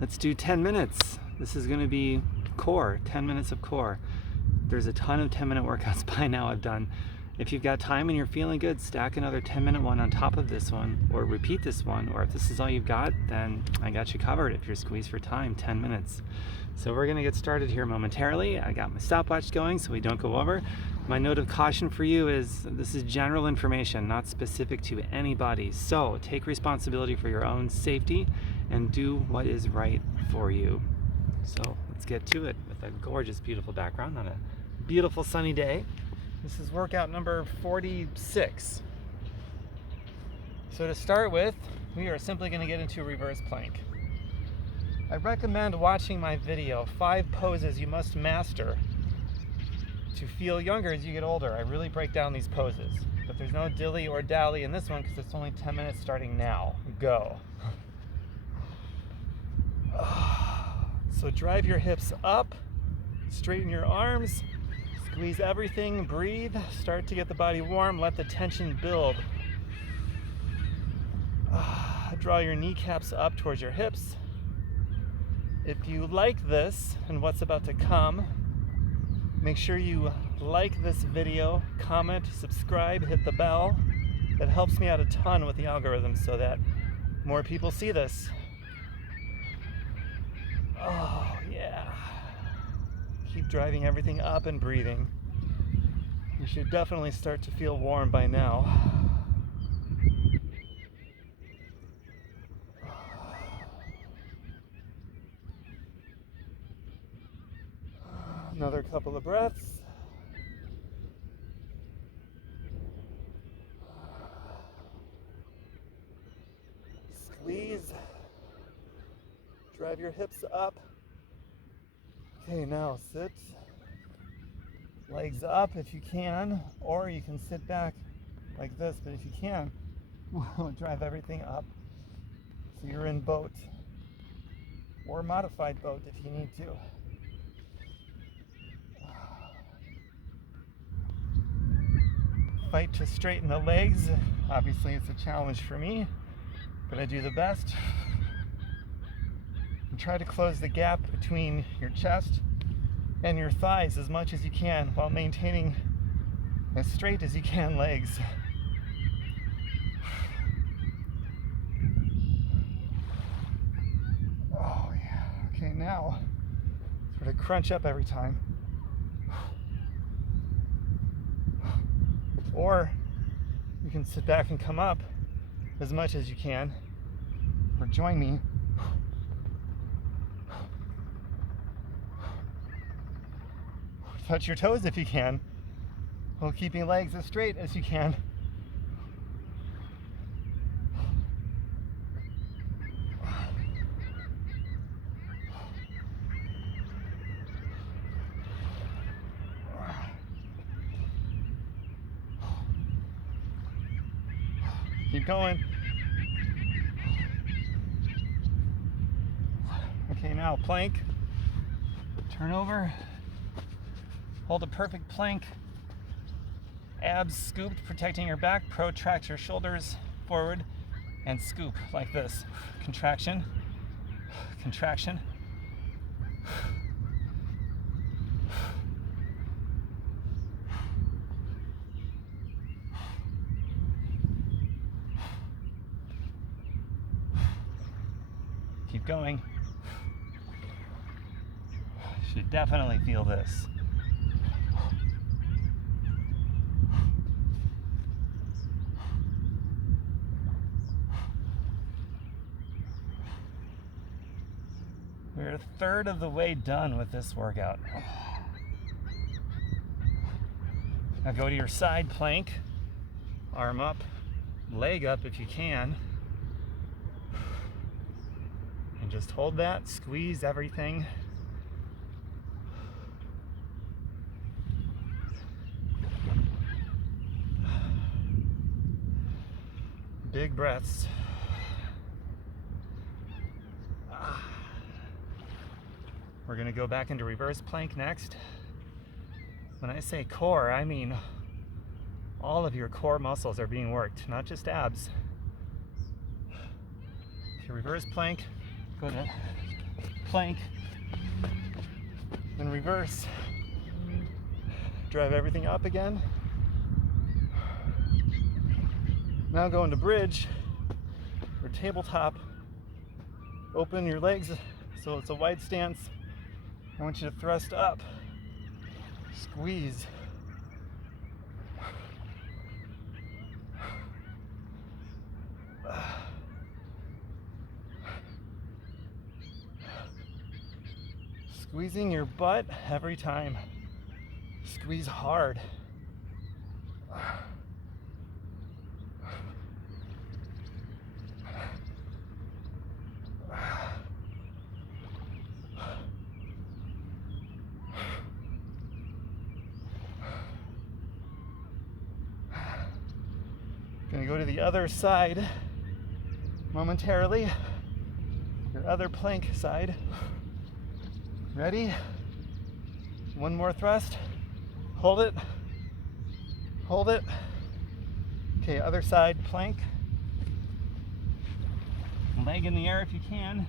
Let's do 10 minutes. This is going to be core, 10 minutes of core. There's a ton of 10-minute workouts by now I've done. If you've got time and you're feeling good, stack another 10-minute one on top of this one, or repeat this one, or if this is all you've got, then I got you covered. If you're squeezed for time, 10 minutes. So we're going to get started here momentarily. I got my stopwatch going so we don't go over. My note of caution for you is this is general information, not specific to anybody. So take responsibility for your own safety and do what is right for you. So let's get to it with a gorgeous, beautiful background on a beautiful sunny day. This is workout number 46. So to start with, we are simply going to get into a reverse plank. I recommend watching my video, 5 poses you must master to feel younger as you get older. I really break down these poses, but there's no dilly or dally in this one because it's only 10 minutes starting now. Go. So drive your hips up, straighten your arms, squeeze everything, breathe, start to get the body warm, let the tension build. Draw your kneecaps up towards your hips. If you like this and what's about to come, make sure you like this video, comment, subscribe, hit the bell. That helps me out a ton with the algorithm so that more people see this. Oh, yeah. Keep driving everything up and breathing. You should definitely start to feel warm by now. Another couple of breaths. Squeeze. Drive your hips up. Okay, now sit. Legs up if you can, or you can sit back like this, but if you can, drive everything up so you're in boat, or modified boat if you need to. Fight to straighten the legs. Obviously it's a challenge for me, but I do the best. And try to close the gap between your chest and your thighs as much as you can while maintaining as straight as you can legs. Oh yeah. Okay, now sort of crunch up every time. Or you can sit back and come up as much as you can, or join me. Touch your toes if you can, while keeping legs as straight as you can. Keep going. Okay, now plank. Turn over. Hold a perfect plank. Abs scooped, protecting your back. Protract your shoulders forward and scoop like this. Contraction, contraction. Keep going. Should definitely feel this. We're a third of the way done with this workout. Now go to your side plank, arm up, leg up if you can, and just hold that, squeeze everything. Big breaths. We're going to go back into reverse plank next. When I say core, I mean all of your core muscles are being worked, not just abs. If you reverse plank, go to plank, then reverse, drive everything up again. Now go into bridge or tabletop. Open your legs so it's a wide stance. I want you to thrust up, squeeze. Squeezing your butt every time. Squeeze hard. Gonna go to the other side momentarily. Your other plank side. Ready? One more thrust. Hold it. Hold it. Okay, other side plank. Leg in the air if you can.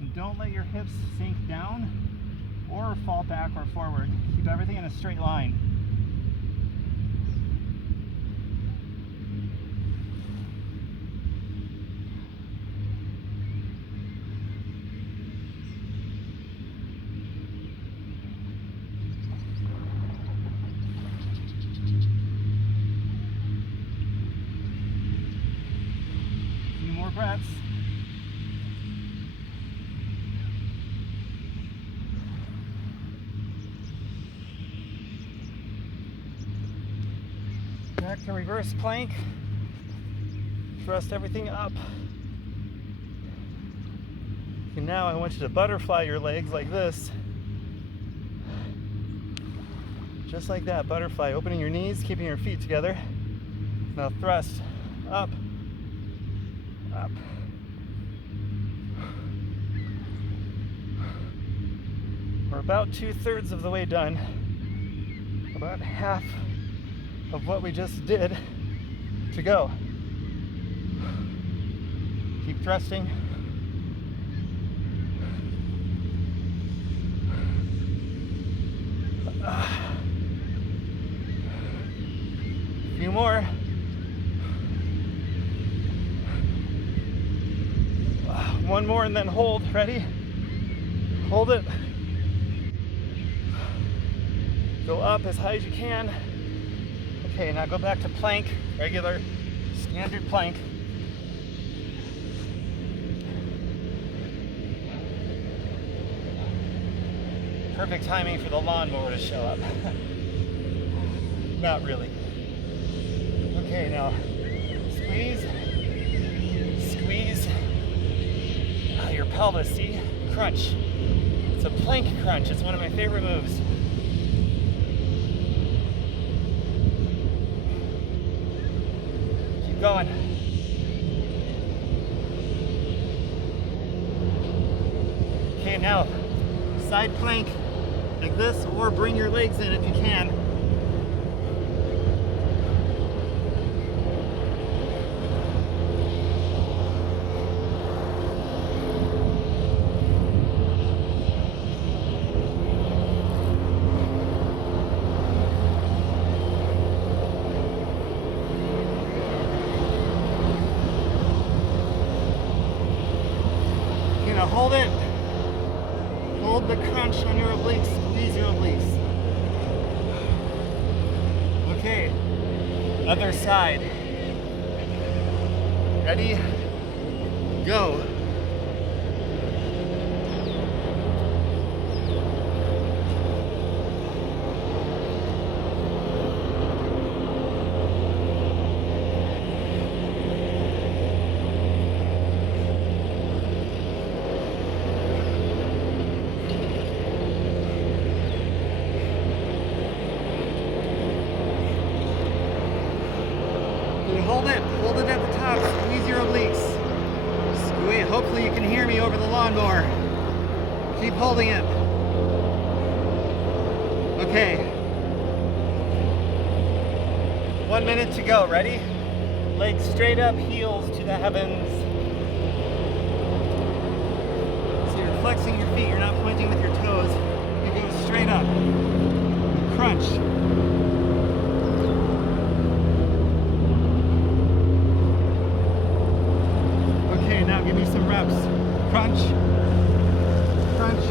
And don't let your hips sink down or fall back or forward. Keep everything in a straight line. Breaths. Back to reverse plank. Thrust everything up. And now I want you to butterfly your legs like this. Just like that, butterfly, opening your knees, keeping your feet together. Now thrust up. Up. We're about 2/3 of the way done. About half of what we just did to go. Keep thrusting. A few more. One more and then hold. Ready? Hold it. Go up as high as you can. Okay, now go back to plank, regular standard plank. Perfect timing for the lawnmower to show up. Not really. Okay, now squeeze, squeeze. Your pelvis, see? Crunch. It's a plank crunch. It's one of my favorite moves. Keep going. Okay, now side plank like this, or bring your legs in if you can. Hold it. Hold the crunch on your obliques. Squeeze your obliques. Okay. Other side. Ready? Go. Hold it at the top, squeeze your obliques. Squeeze. Hopefully you can hear me over the lawnmower. Keep holding it. Okay. 1 minute to go, ready? Legs straight up, heels to the heavens. flexing your feet. You're not pointing with your toes. You go straight up. Crunch. Okay, now give me some reps. Crunch. Crunch.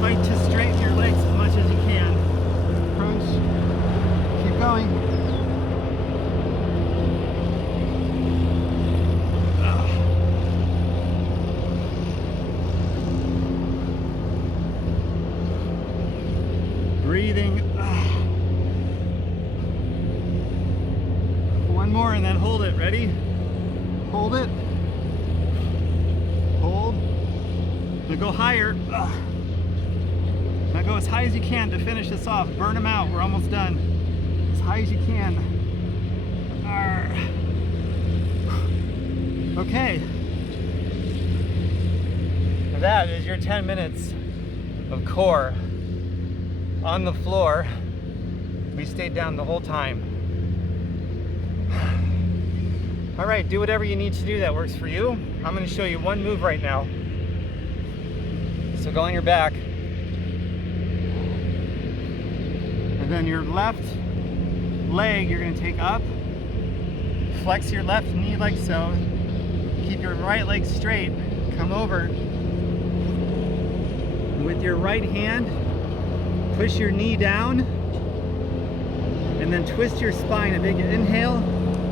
Fight to straighten your legs as much as you can. Crunch. Keep going. Breathing. One more and then hold it. Ready? Hold it. Hold. Now go higher. Now go as high as you can to finish this off. Burn them out. We're almost done. As high as you can. Okay. That is your 10 minutes of core on the floor. We stayed down the whole time. All right, do whatever you need to do that works for you. I'm going to show you one move right now. So go on your back. And then your left leg you're going to take up. Flex your left knee like so. Keep your right leg straight. Come over. With your right hand, push your knee down. And then twist your spine. A big inhale.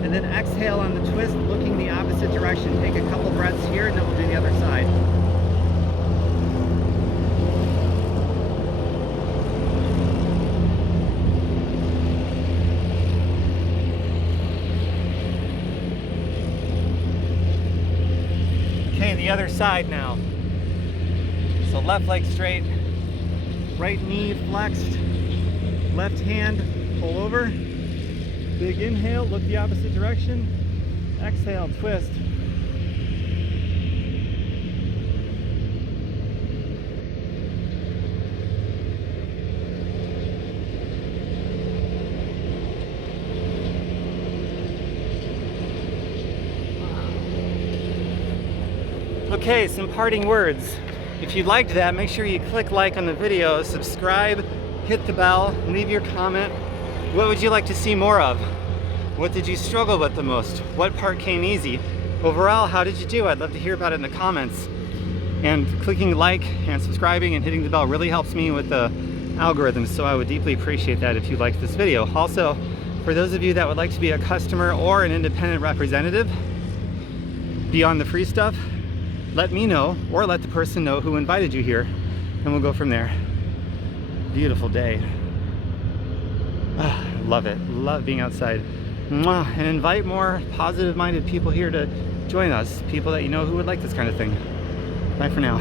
And then exhale on the twist, looking the opposite direction. Take a couple breaths here, and then we'll do the other side. Okay, the other side now. So left leg straight, right knee flexed, left hand pull over. Big inhale, look the opposite direction. Exhale, twist. Okay, some parting words. If you liked that, make sure you click like on the video, subscribe, hit the bell, leave your comment. What would you like to see more of? What did you struggle with the most? What part came easy? Overall, how did you do? I'd love to hear about it in the comments. And clicking like and subscribing and hitting the bell really helps me with the algorithms, so I would deeply appreciate that if you liked this video. Also, for those of you that would like to be a customer or an independent representative beyond the free stuff, let me know or let the person know who invited you here, and we'll go from there. Beautiful day. Love it. Love being outside. Mwah. And invite more positive-minded people here to join us. People that you know who would like this kind of thing. Bye for now.